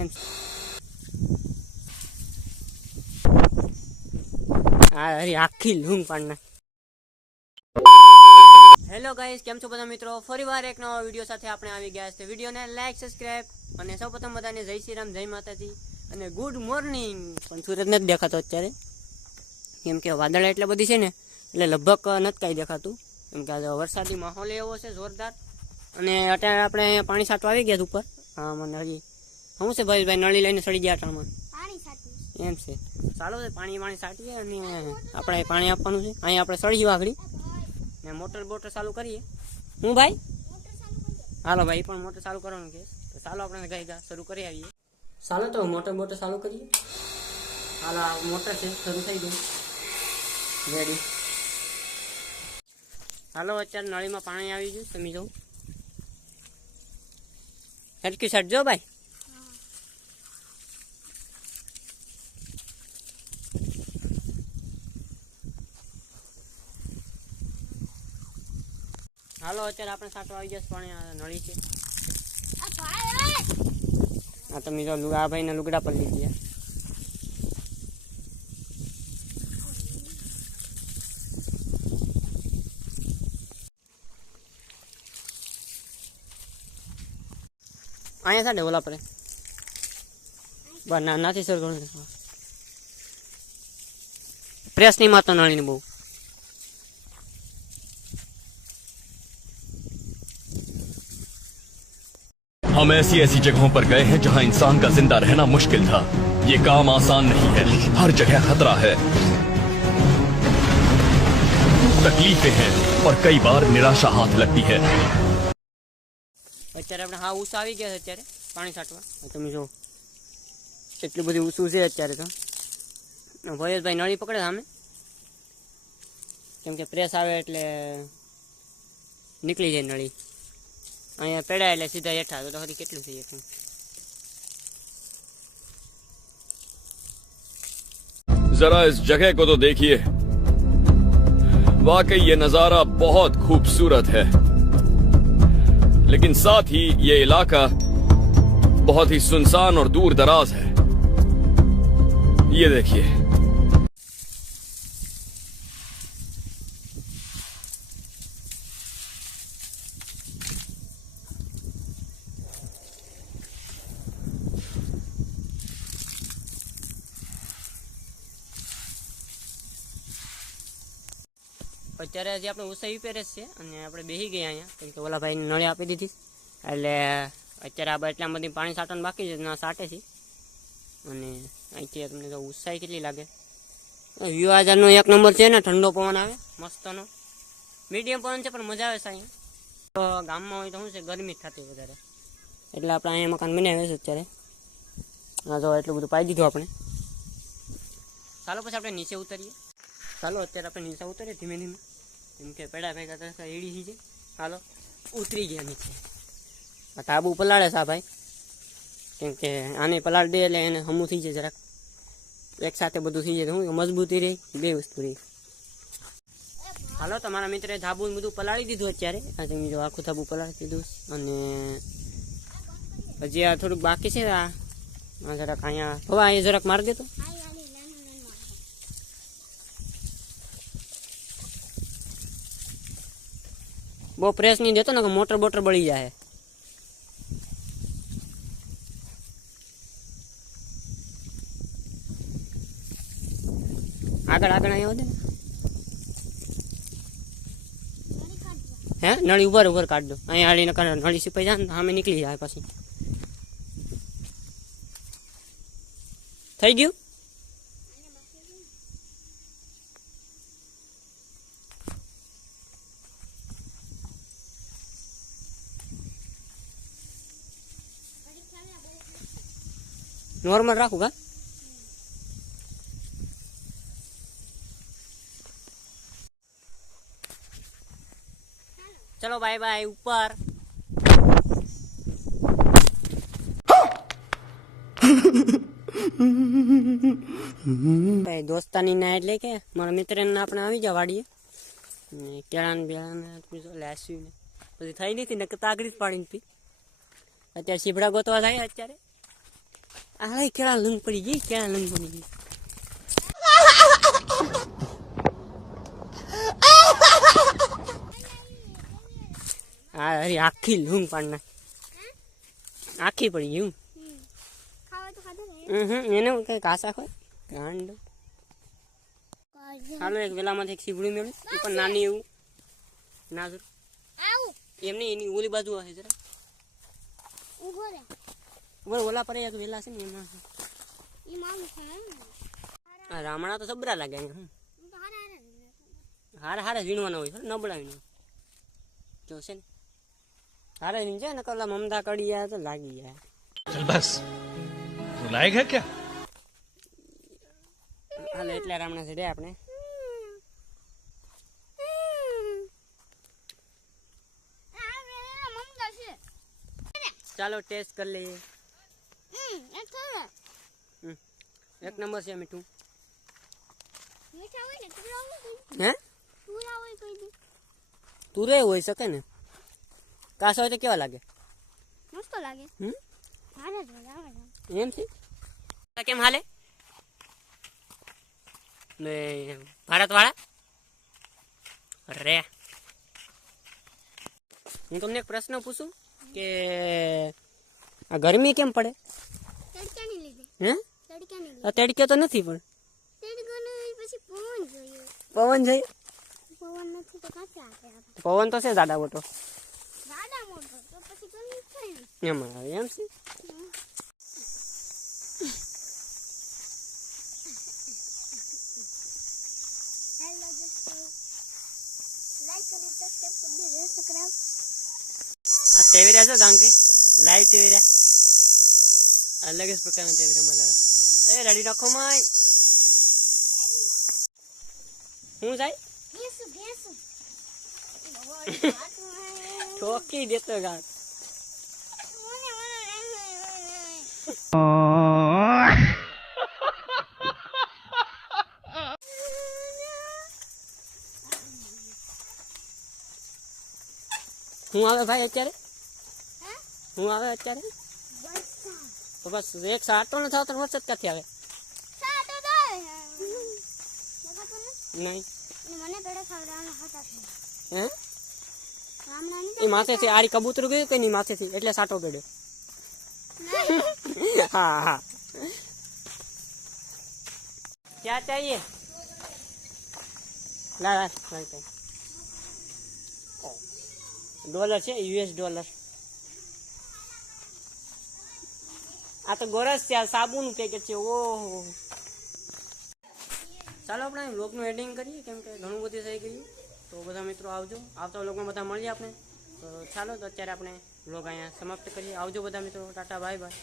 એમ હા હરી આખી લૂંગ પાડ નાખ. હેલો ગાઈસ, કેમ છો બધા મિત્રો? ફરીવાર એક નવા વિડીયો સાથે આપણે આવી ગયા છે. વિડીયોને લાઈક, સબસ્ક્રાઇબ અને સૌપ્રથમ બધાને જય શ્રી રામ, જય માતાજી અને ગુડ મોર્નિંગ. પણ સૂરજ નથી દેખાતો અત્યારે, કેમ કે વાદળ એટલે બધી છે ને, એટલે લગભગ નથી કાંઈ દેખાતું, કેમ કે આજે વરસાદી માહોલ એવો છે જોરદાર. અને અત્યારે આપણે પાણી છાંટવા આવી ગયા ઉપર. હા મને હજી શું છે ભાઈ નળી લઈને સડી ગયા ટાણમાં એમ છે. ચાલો પાણી છાંટીએ અને આપણે પાણી આપવાનું છે. અહીંયા આપણે સળી આગળ ને મોટર ચાલુ કરીએ. હું ભાઈ હાલો ભાઈ પણ મોટર ચાલુ કરવાનું કે તો ચાલો આપણે ગઈ શરૂ કરી આવીએ. ચાલો તો મોટર ચાલુ કરીએ. હાલો આ મોટર છે, શરૂ થઈ ગઈ, રેડી. હાલો અત્યારે નળીમાં પાણી આવી ગયું, તમે જોઉં હટકી છટજો ભાઈ. હાલો અત્યારે આપણે છાંટવા આવી જશે પાણી. આ નળી છે. હા તમે જો આ ભાઈને લુગડા પર લીધી. અહીંયા સાડે ઓલા પર બસ નાથી સર પ્રેસ નહીં મારતો નળીને બહુ. हम ऐसी ऐसी जगहों पर गए हैं जहां इंसान का जिंदा रहना मुश्किल था। ये काम आसान नहीं है, हर जगह खतरा है, तकलीफें हैं और कई बार निराशा हाथ लगती है। અત્યારે આપણે હા ઊંચા આવી ગયા છે અત્યારે પાણી છાંટવા. તમે જો એટલું બધું ઊંચું છે અત્યારે તો. ભયેશભાઈ નળી પકડે સામે, કેમ કે પ્રેસ આવે એટલે નીકળી જાય નળી. અહીંયા પેડા એટલે સીધા હેઠા તો હજી કેટલું થઈ જાય. जरा इस जगह को तो देखिए, वाकई ये नजारा बहुत खूबसूरत है, लेकिन साथ ही ये इलाका बहुत ही सुनसान और दूर दराज है। ये देखिए, અત્યારે હજી આપણે ઉસાવી પહેરે છે અને આપણે બેસી ગયા અહીંયા, કેમ કે ઓલા ભાઈને નળી આપી દીધી એટલે અત્યારે આ એટલા બધી પાણી છાંટવાનું બાકી છે ના છાંટે છે. અને અહીંથી તમને તો ઉસાઈ કેટલી લાગે. વ્યૂ હાજરનો એક નંબર છે ને, ઠંડો પવન આવે મસ્તનો, મીડિયમ પવન છે પણ મજા આવે છે અહીંયા. તો ગામમાં હોય તો શું છે ગરમી થતી વધારે, એટલે આપણે અહીંયા મકાન બનાવ્યું છે અત્યારે. હા તો એટલું બધું પાઈ દીધું આપણે. ચાલો પછી આપણે નીચે ઉતરીએ. ચાલો અત્યારે આપણે નીચે ઉતરીએ ધીમે ધીમે, કેમ કે પેડા ભેગા તરફ એડી છે. હાલો ઉતરી ગયા નીચે. આ તાબુ પલાળે છે આ ભાઈ, કેમ કે આને પલાળ દે એટલે એને હમું થઈ જાય જરાક, એક સાથે બધું થઈ જાય. શું મજબૂતી રહી, બે વસ્તુ રહી. હાલો તમારા મિત્રે ધાબુ બધું પલાળી દીધું અત્યારે. આ તમે જો આખું ધાબુ પલાળી દીધું. અને હજી આ થોડુંક બાકી છે. આ જરાક અહીંયા હવા અહીંયા જરાક મારી દેતો. બહુ પ્રેસ નહીં દેતો ને કે મોટર બળી જાય. આગળ અહીંયા વધે ને હે નળી ઉપર કાઢ દો. અહીંયા હાલીને નળી સિપાઈ જાય ને સામે નીકળી જાય. પછી થઈ ગયું. નોર્મલ રાખું કા. ચલો બાય બાય ઉપર. દોસ્તાની ના એટલે કે મારા મિત્ર આપણે આવી ગયા વાડીએ. કેળા ને બેળા ને લાસી ને પછી થઈ નથી ને તાગડી જ પાડીને પી. અત્યારે સીભડા ગોતવા થાય અત્યારે. આ કેળા લંગ પડી ગઈ, કેળા લંગ પડી ગઈ. હા અરે આખી લૂંગ પાડ નાખ, આખી પડી ગઈ. એને કઈ કાસા ખોય ગાંડ. હાલો એક વેલામાંથી એક સીવડું મેળવી, એ પણ નાની એવું ના જરૂર એમની એની ઓલી બાજુ હશે જરા બોલ. ઓલા પર એક વેલા છે ને એમાં રામણા તો સબરા લાગે અહીંયા. હારે હારે વીણવાના હોય નબળા વીણ જો છે ને હારે વીણ છે ને કલા મમતા કડી જાય તો લાગી જાય. चल बस रुलाएगा क्या. હાલો એટલા રામણા છે રે આપણે. ચાલો ટેસ્ટ કરી લઈએ. એક નંબર છે મીઠું. હે તુરે હોય શકે ને, કાસો હોય તો કેવા લાગે? મસ્ત લાગે. એમ છે કેમ હાલે ને ભારત વાળા રે. હું તમને એક પ્રશ્ન પૂછું કે આ ગરમી કેમ પડે? તડકાની લીધે. હે તડકાની લીધે. આ તડકે તો નથી પણ તડકાનો પછી પવન જોઈએ. પવન જોઈએ. પવન નથી તો કાંથી આપે આપણે? પવન તો છે દાદા મોટો ગાડા મોટો તો પછી ગરમી થાય ને. એમાં આવે એમ છે. હેલો દોસ્તો, લાઈક અને સબસ્ક્રાઇબ કરી દેજો સબસ્ક્રાઇબ. આ તેવર્યા છો ગાંગરી લાઈવ તેવર્યા અલગ જ પ્રકારના તેવર્યા મળે. એ રેડી રાખો માય હું જાય ભેંસું ભેંસું ઠોકી દેતો ગાંગ. હું આવે ભાઈ અત્યારે? હું આવે અત્યારે? તો બસ એક સાટો ન થતો વરસાદ ક્યાંથી આવે? નહીં મને પેડા ખવડાવવાના હતા. હે રામણાની એ માથેથી આરી કબૂતર ગયું કે નહીં માથેથી એટલે સાટો પડ્યો. હા હા ક્યાં ચાહીએ? લા લા ડોલર છે યુએસ ડોલર. આ તો ગોરસ છે, આ સાબુનું પેકેટ છે. ઓહો ચાલો આપણે વ્લોગનું એડિંગ કરીએ કેમ કે ઘણું બધું થઈ ગયું. તો બધા મિત્રો આવજો, આવતા વ્લોગમાં બધા મળીએ આપણે. તો ચાલો તો અત્યારે આપણે વ્લોગ અહીંયા સમાપ્ત કરીએ. આવજો બધા મિત્રો, ટાટા બાય બાય.